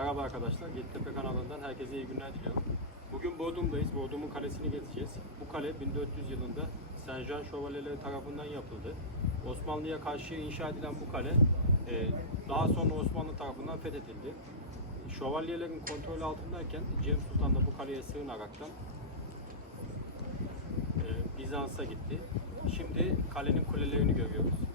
Merhaba arkadaşlar, Yeditepe kanalından herkese iyi günler diliyorum. Bugün Bodrum'dayız, Bodrum'un kalesini gezeceğiz. Bu kale 1400 yılında Saint Jean Şövalyeleri tarafından yapıldı. Osmanlı'ya karşı inşa edilen bu kale e, daha sonra Osmanlı tarafından fethedildi. Şövalyelerin kontrolü altındayken Cem Sultan da bu kaleye sığınaraktan e, Bizans'a gitti. Şimdi kalenin kulelerini görüyoruz.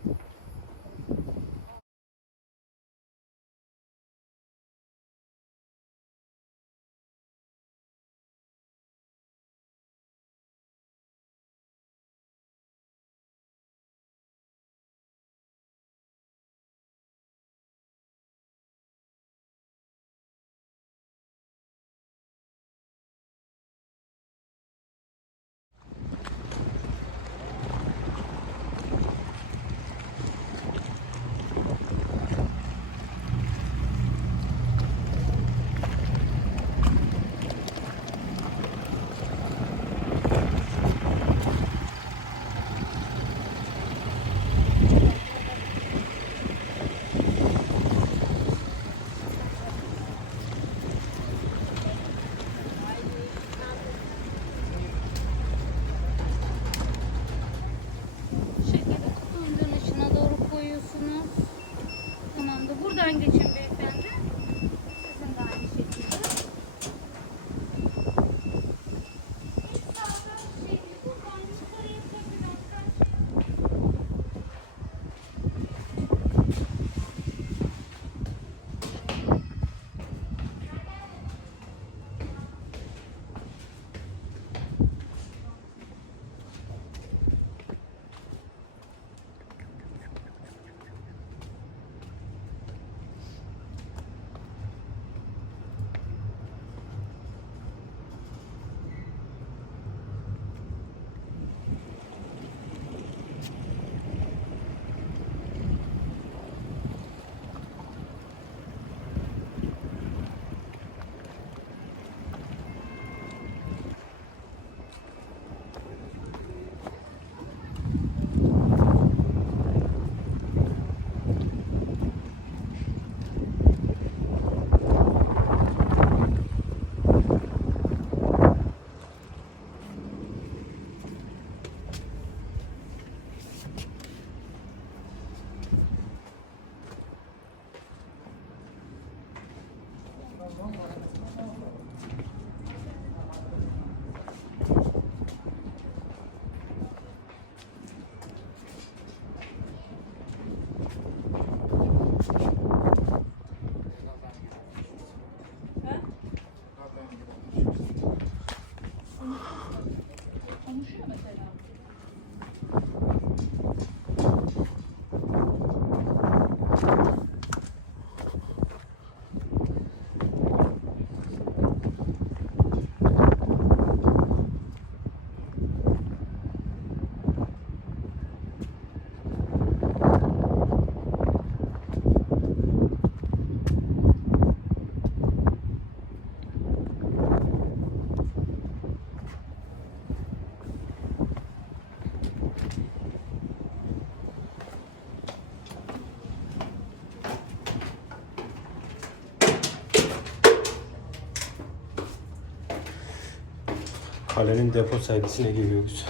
Kalenin depo servisine giriyoruz.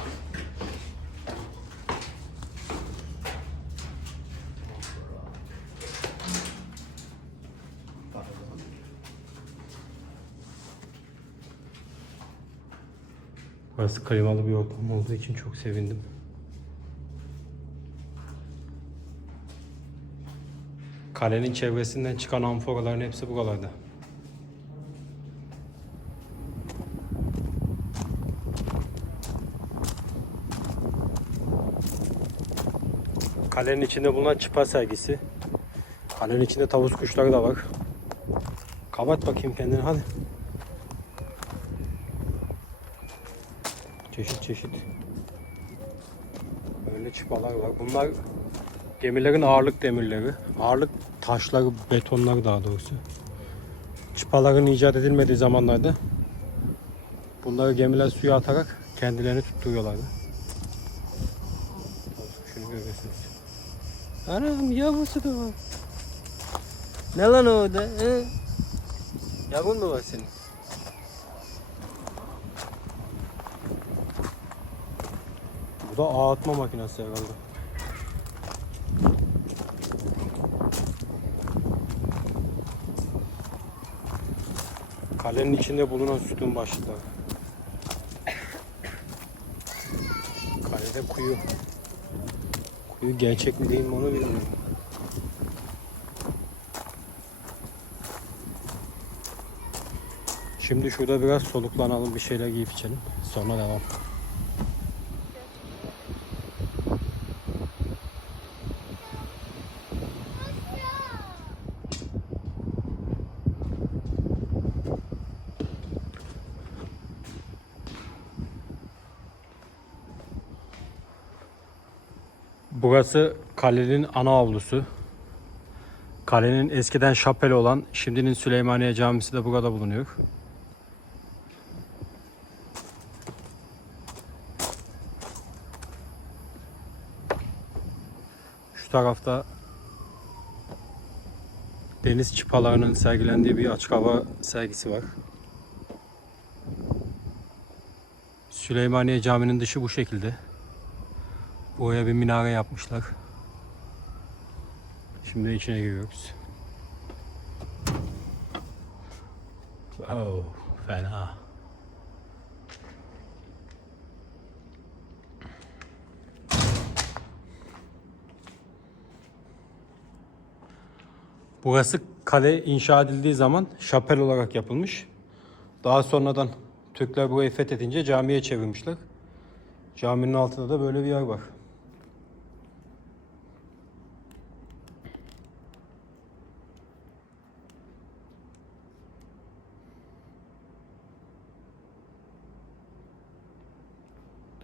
Burası klimalı bir ortam olduğu için çok sevindim. Kalenin çevresinden çıkan amforaların hepsi buralarda. Kalenin içinde bulunan çıpa sergisi. Kalenin içinde tavus kuşları da var. Kapat bakayım kendini hadi. Çeşit çeşit. Böyle çıpalar var. Bunlar gemilerin ağırlık demirleri. Ağırlık taşları, betonları daha doğrusu. Çıpaların icat edilmediği zamanlarda bunları gemiler suya atarak kendilerini tutturuyorlardı. Şunu görüyorsunuz. Anam yavrusu da var. Ne lan o orada? He? Yavrun mu var senin? Bu da ağ atma makinesi herhalde. Kalenin içinde bulunan sütun başlıkları. Kalede kuyu. Gerçek mi değil mi onu bilmiyorum. Şimdi şurada biraz soluklanalım bir şeyler giyip içelim. Sonra devam. Burası kalenin ana avlusu. Kalenin eskiden şapeli olan, şimdinin Süleymaniye Camisi de burada bulunuyor. Şu tarafta deniz çıpalarının sergilendiği bir açık hava sergisi var. Süleymaniye Camii'nin dışı bu şekilde. Buraya bir minare yapmışlar. Şimdi içine giriyoruz. Oh, fena. Burası kale inşa edildiği zaman şapel olarak yapılmış. Daha sonradan Türkler burayı fethedince camiye çevirmişler. Caminin altında da böyle bir yer var.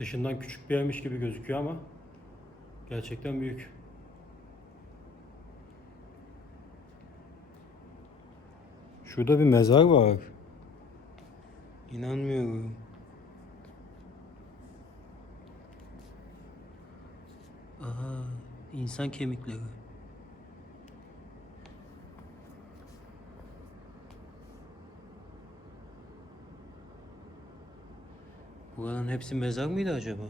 Dışından küçük bir yermiş gibi gözüküyor ama gerçekten büyük. Şurada bir mezar var. İnanmıyorum. Aha, insan kemikleri. Buranın hepsi mezar mıydı acaba?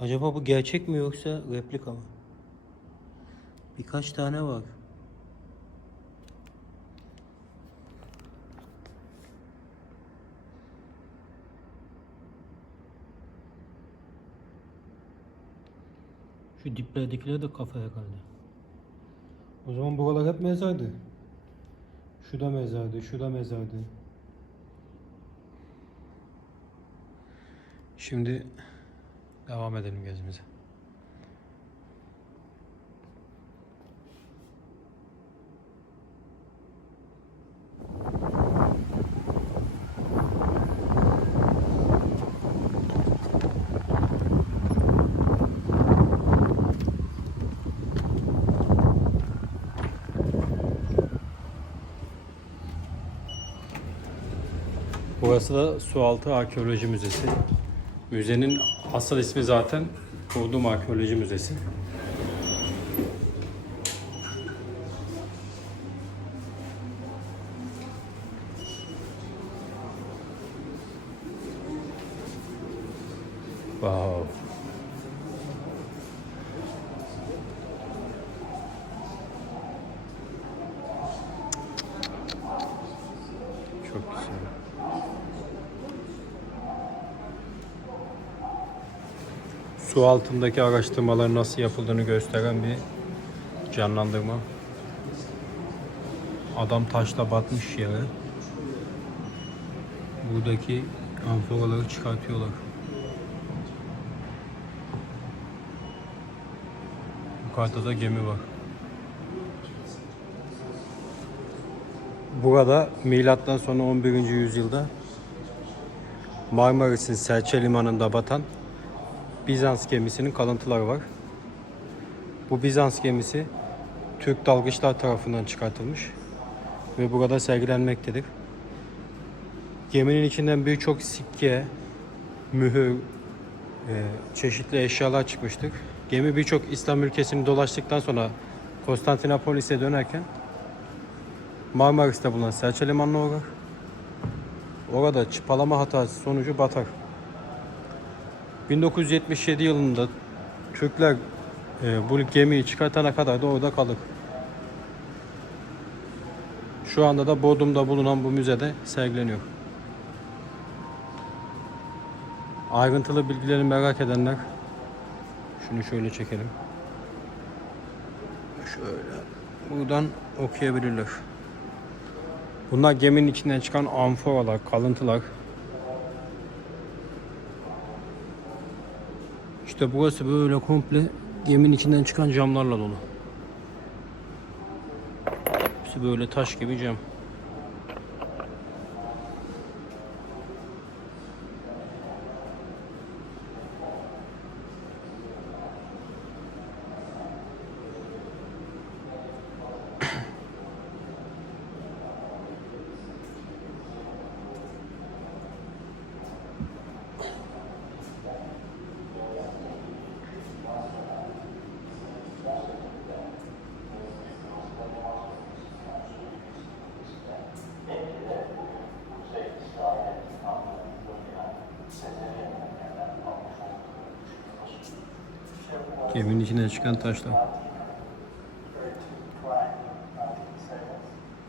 Acaba bu gerçek mi yoksa replika mı? Birkaç tane var. Şu diplerdekiler de kafa herhalde. O zaman buralar hep mezardı. Şu da mezardı, şu da mezardı. Şimdi devam edelim gezimize. Burası da Sualtı Arkeoloji Müzesi. Müzenin asıl ismi zaten Kurdum Arkeoloji Müzesi. Wow. Çok güzel. Su altındaki araştırmaların nasıl yapıldığını gösteren bir canlandırma. Adam taşla batmış yere. Buradaki amforaları çıkartıyorlar. Yukarıda da gemi var. Burada milattan sonra 11. yüzyılda Marmaris'in Selçe limanında batan Bizans gemisinin kalıntıları var. Bu Bizans gemisi Türk dalgıçlar tarafından çıkartılmış ve burada sergilenmektedir. Geminin içinden birçok sikke, mühür, e, çeşitli eşyalar çıkmıştır. Gemi birçok İslam ülkesini dolaştıktan sonra Konstantinopolis'e dönerken Marmaris'te bulunan Selçe Limanı'na uğrar. Orada çıpalama hatası sonucu batar. 1977 yılında Türkler e, bu gemiyi çıkartana kadar da orada kalır. Şu anda da Bodrum'da bulunan bu müzede sergileniyor. Ayrıntılı bilgileri merak edenler şunu şöyle çekelim. Şöyle buradan okuyabilirler. Bunlar geminin içinden çıkan amforalar, kalıntılar. İşte burası böyle komple geminin içinden çıkan camlarla dolu. Hepsi böyle taş gibi cam. Geminin içinden çıkan taşlar.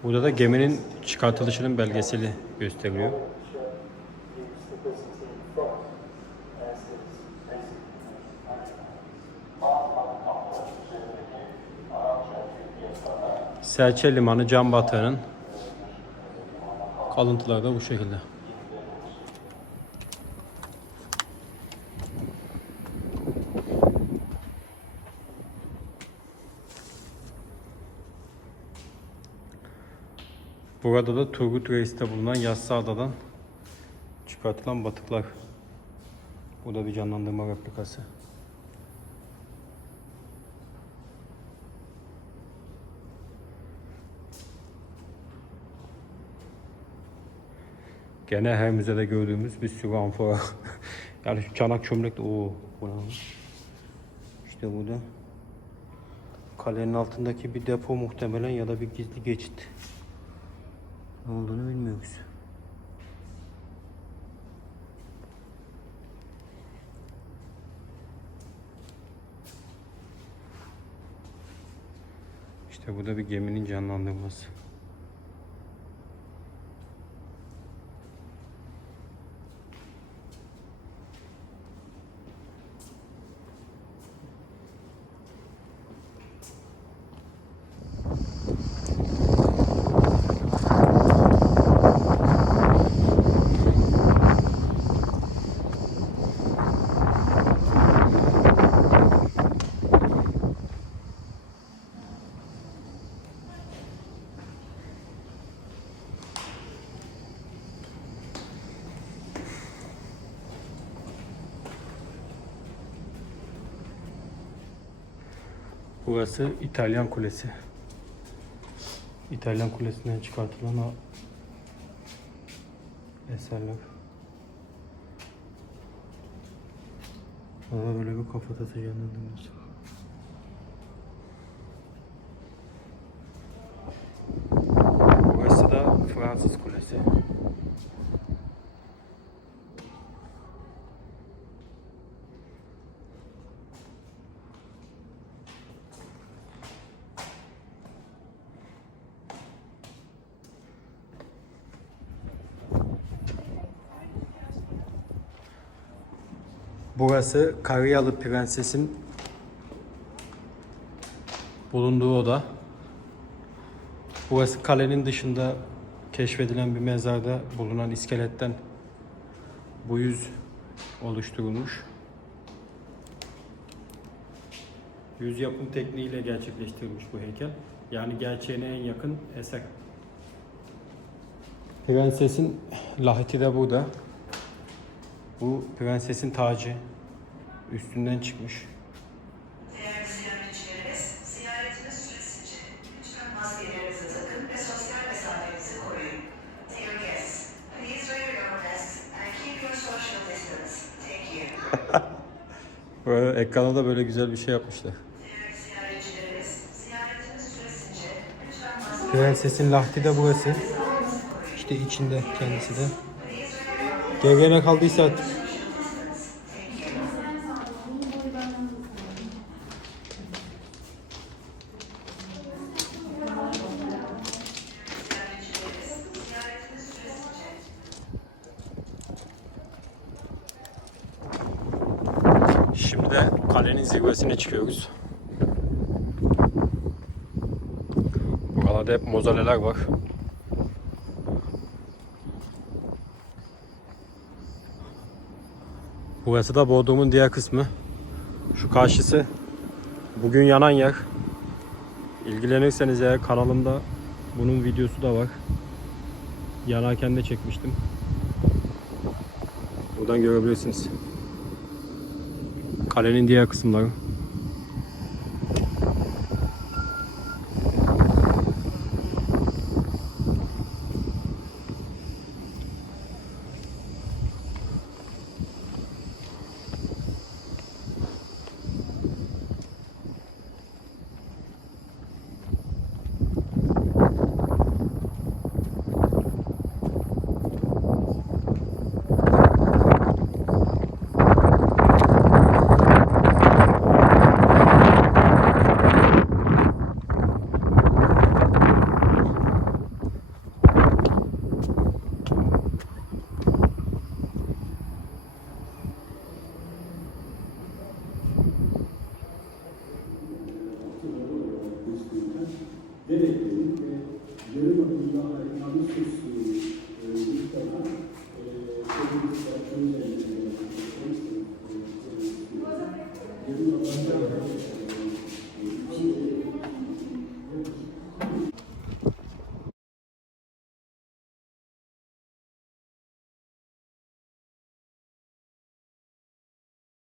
Burada da geminin çıkartılışının belgeseli gösteriliyor. Selçe Limanı cam batığının kalıntıları da bu şekilde. Burada da Turgut Reis'te bulunan Yassıada'dan çıkartılan batıklar. Bu da bir canlandırma replikası. Gene her müzede gördüğümüz bir sürü amfora. yani şu çanak çömlek de ooo. İşte bu da kalenin altındaki bir depo muhtemelen ya da bir gizli geçit. Ne olduğunu bilmiyoruz. İşte bu da bir geminin canlandırması. Burası İtalyan Kulesi. İtalyan Kulesi'nden çıkartılan o eserler. Burada böyle bir kafatası canlandırması var. Burası da Fransız Kulesi. Burası Karyalı Prenses'in bulunduğu oda. Burası kalenin dışında keşfedilen bir mezarda bulunan iskeletten bu yüz oluşturulmuş. Yüz yapım tekniğiyle gerçekleştirilmiş bu heykel. Yani gerçeğine en yakın eser. Prensesin lahiti de burada. Bu prensesin tacı üstünden çıkmış. Değerli ziyaretçilerimiz, ziyaretiniz süresince lütfen maskelerinizi takın ve sosyal mesafenizi koruyun. Dear guests, please wear your masks and keep your social distance. Thank you. Böyle ekrana da böyle güzel bir şey yapmışlar. Prensesin lahti de burası. İşte içinde kendisi de. Gel ne kaldıysa artık. Şimdi de kalenin zirvesine çıkıyoruz. Buralarda hep mozaleler var. Burası da Bodrum'un diğer kısmı. Şu karşısı bugün yanan yer. İlgilenirseniz eğer kanalımda bunun videosu da var. Yanarken de çekmiştim. Buradan görebilirsiniz. Kalenin diğer kısımları.